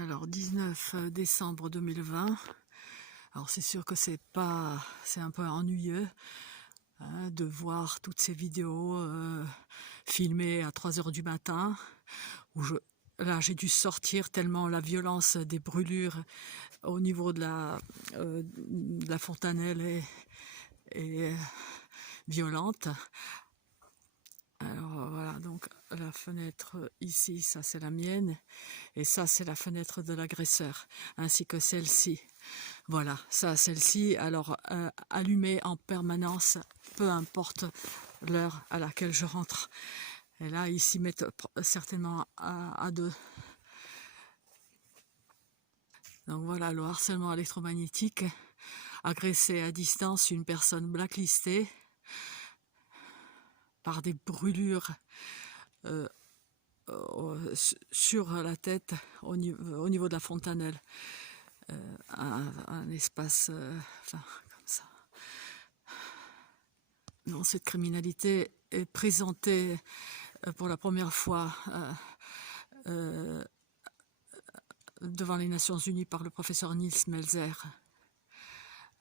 Alors 19 décembre 2020. Alors c'est sûr que c'est un peu ennuyeux hein, de voir toutes ces vidéos filmées à 3 heures du matin où là j'ai dû sortir tellement la violence des brûlures au niveau de la fontanelle est violente. Alors voilà, donc la fenêtre ici, ça c'est la mienne, et ça c'est la fenêtre de l'agresseur, ainsi que celle-ci. Voilà, ça, celle-ci, alors allumée en permanence, peu importe l'heure à laquelle je rentre. Et là, ils s'y mettent certainement à deux. Donc voilà, le harcèlement électromagnétique, agresser à distance une personne blacklistée par des brûlures sur la tête au niveau de la fontanelle. Un espace enfin, comme ça. Non, cette criminalité est présentée pour la première fois devant les Nations Unies par le professeur Nils Melzer.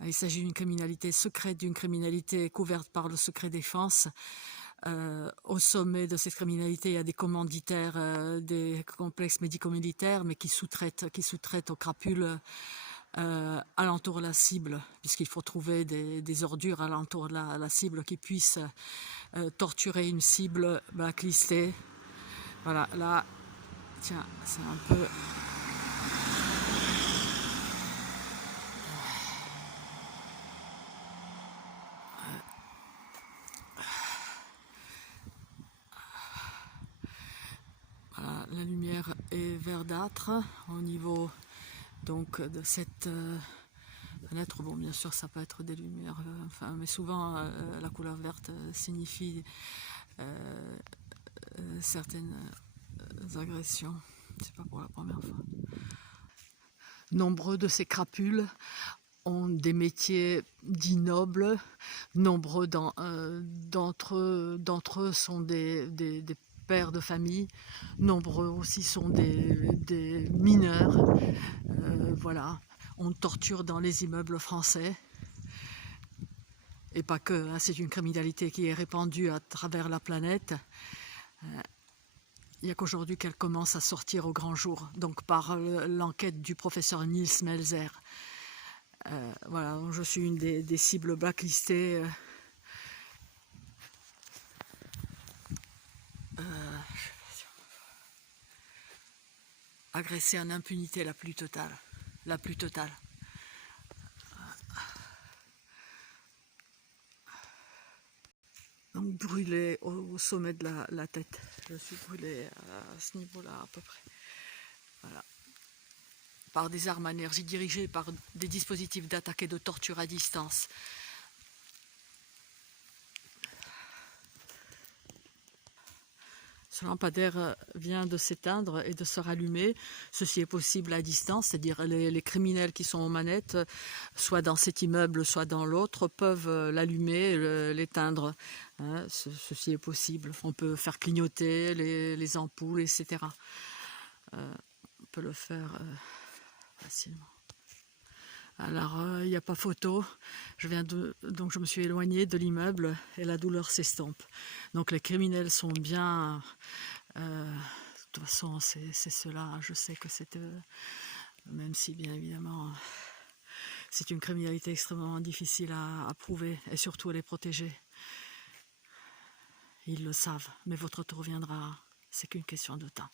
Il s'agit d'une criminalité secrète, d'une criminalité couverte par le secret défense. Au sommet de cette criminalité, il y a des commanditaires des complexes médico-militaires, mais qui sous-traitent aux crapules alentour de la cible, puisqu'il faut trouver des ordures alentour de la cible qui puissent torturer une cible blacklistée. Voilà, là, tiens, c'est un peu... Voilà, la lumière est verdâtre au niveau donc de cette fenêtre. Bon, bien sûr, ça peut être des lumières, enfin, mais souvent la couleur verte signifie certaines agressions. C'est pas pour la première fois. Nombreux de ces crapules ont des métiers dits nobles. Nombreux d'entre eux sont des pères de famille. Nombreux aussi sont des mineurs. Voilà. On torture dans les immeubles français. Et pas que, hein, c'est une criminalité qui est répandue à travers la planète. Il n'y a qu'aujourd'hui qu'elle commence à sortir au grand jour, donc par l'enquête du professeur Nils Melzer. Voilà, je suis une des cibles blacklistées. Agressée en impunité la plus totale. La plus totale. Donc brûlée au sommet de la tête. Je suis brûlée à ce niveau-là à peu près. Voilà. Par des armes à énergie dirigées par des dispositifs d'attaque et de torture à distance. Ce lampadaire vient de s'éteindre et de se rallumer. Ceci est possible à distance, c'est-à-dire les criminels qui sont aux manettes, soit dans cet immeuble, soit dans l'autre, peuvent l'allumer et l'éteindre. Hein, ceci est possible. On peut faire clignoter les ampoules, etc. On peut le faire facilement. Alors, il n'y a pas photo. Donc je me suis éloignée de l'immeuble et la douleur s'estompe. Donc les criminels sont bien... de toute façon, c'est cela. Je sais que c'est eux. Même si, bien évidemment, c'est une criminalité extrêmement difficile à prouver et surtout à les protéger. Ils le savent, mais votre tour viendra. C'est qu'une question de temps.